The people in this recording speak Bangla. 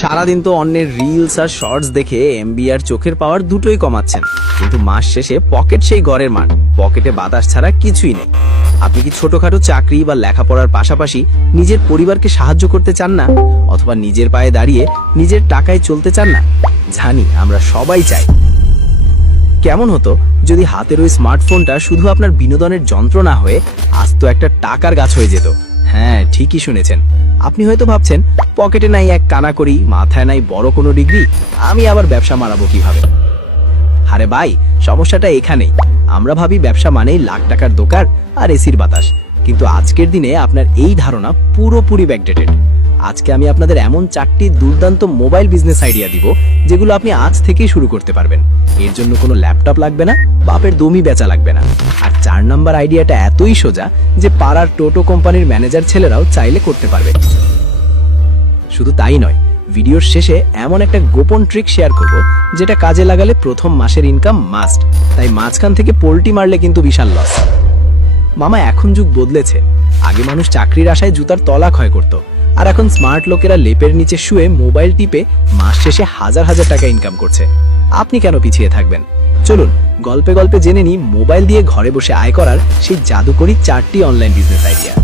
সারাদিন তো অন্যের রিলস আর শর্টস দেখে এমবি আর চোখের পাওয়ার দুটোই কমাচ্ছেন, কিন্তু মাস শেষে পকেট সেই ঘরের মান, পকেটে বাতাস ছাড়া কিছুই নেই। আপনি কি ছোটখাটো চাকরি বা লেখাপড়ার পাশাপাশি নিজের পরিবারকে সাহায্য করতে চান না, অথবা নিজের পায়ে দাঁড়িয়ে নিজের টাকায় চলতে চান না? জানি আমরা সবাই চাই। কেমন হতো যদি হাতের ওই স্মার্টফোনটা শুধু আপনার বিনোদনের যন্ত্র না হয়ে আস্ত একটা টাকার গাছ হয়ে যেত? হ্যাঁ, ঠিকই শুনেছেন। আপনি হয়তো ভাবছেন, পকেটে নাই এক কানাকড়ি, মাথায় নাই বড় কোনো ডিগ্রি, আমি আবার ব্যবসা মারাবো কিভাবে? আরে ভাই, সমস্যাটা এখানেই। আমরা ভাবি ব্যবসা মানেই লাখ টাকার দোকান আর এসির বাতাস, কিন্তু আজকের দিনে আপনার এই ধারণা পুরোপুরি ব্যাকডেটেড। আজকে আমি আপনাদের এমন 4টি দুর্দান্ত মোবাইল বিজনেস আইডিয়া দিব, যেগুলো আপনি আজ থেকেই শুরু করতে পারবেন। এর জন্য কোনো ল্যাপটপ লাগবে না, বাপের দমই বেচা লাগবে না। আর 4 নাম্বার আইডিয়াটা এতই সোজা যে পাড়ার টোটো কোম্পানির ম্যানেজার ছেলেরাও চাইলে করতে পারবে। শুধু তাই নয়, ভিডিওর শেষে এমন একটা গোপন ট্রিক শেয়ার করব, যেটা কাজে লাগালে প্রথম মাসের ইনকাম মাস্ট। তাই মাঝখান থেকে পোল্টি মারলে কিন্তু বিশাল লস। মামা, এখন যুগ বদলেছে। আগে মানুষ চাকরির আশায় জুতার তলা ক্ষয় করত, আর এখন স্মার্ট লোকেরা লেপের নিচে শুয়ে মোবাইল টিপে মাস শেষে হাজার হাজার টাকা ইনকাম করছে। আপনি কেন পিছিয়ে থাকবেন? চলুন গল্পে গল্পে জেনে নিই মোবাইল দিয়ে ঘরে বসে আয় করার সেই জাদুকরি 4টি অনলাইন বিজনেস আইডিয়া।